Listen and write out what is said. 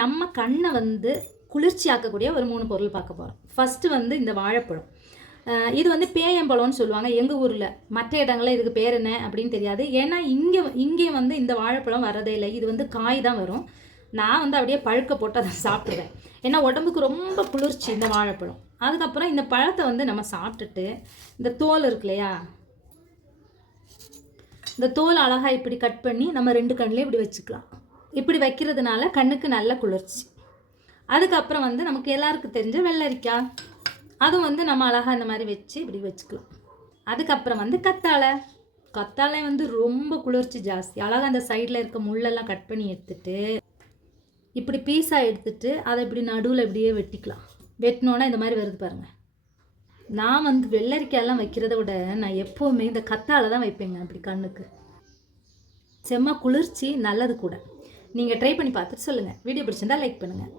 நம்ம கண்ணை வந்து குளிர்ச்சியாக்கக்கூடிய ஒரு 3 பொருள் பார்க்க போகிறோம். ஃபஸ்ட்டு வந்து இந்த வாழைப்பழம். இது வந்து பேயம்பழம்னு சொல்லுவாங்க எங்கள் ஊரில். மற்ற இடங்களில் இதுக்கு பேர் என்ன அப்படின்னு தெரியாது. ஏன்னா இங்கே வந்து இந்த வாழைப்பழம் வரதே இல்லை. இது வந்து காய் தான் வரும். நான் வந்து அப்படியே பழுக்க போட்டு அதை சாப்பிடுவேன். ஏன்னா உடம்புக்கு ரொம்ப குளிர்ச்சி இந்த வாழைப்பழம். அதுக்கப்புறம் இந்த பழத்தை வந்து நம்ம சாப்பிட்டுட்டு இந்த தோல் இருக்கு இல்லையா, இந்த தோல் அழகாக இப்படி கட் பண்ணி நம்ம 2 கண்ணிலே இப்படி வச்சுக்கலாம். இப்படி வைக்கிறதுனால கண்ணுக்கு நல்ல குளிர்ச்சி. அதுக்கப்புறம் வந்து நமக்கு எல்லாருக்கும் தெரிஞ்ச வெள்ளரிக்காய், அதுவும் வந்து நம்ம அழகாக இந்த மாதிரி வச்சு இப்படி வச்சுக்கலாம். அதுக்கப்புறம் வந்து கத்தாழை வந்து ரொம்ப குளிர்ச்சி ஜாஸ்தி. அழகாக அந்த சைடில் இருக்க முள்ளெல்லாம் கட் பண்ணி எடுத்துட்டு இப்படி பீஸாக எடுத்துட்டு அதை இப்படி நடுவில் இப்படியே வெட்டிக்கலாம். வெட்டினோன்னா இந்த மாதிரி வருது பாருங்கள். நான் வந்து வெள்ளரிக்காயெல்லாம் வைக்கிறத விட நான் எப்போவுமே இந்த கத்தாழை தான் வைப்பேங்க. அப்படி கண்ணுக்கு செம்ம குளிர்ச்சி, நல்லது கூட. நீங்கள் ட்ரை பண்ணி பார்த்துட்டு சொல்லுங்கள். வீடியோ பிடிச்சிருந்தா லைக் பண்ணுங்கள்.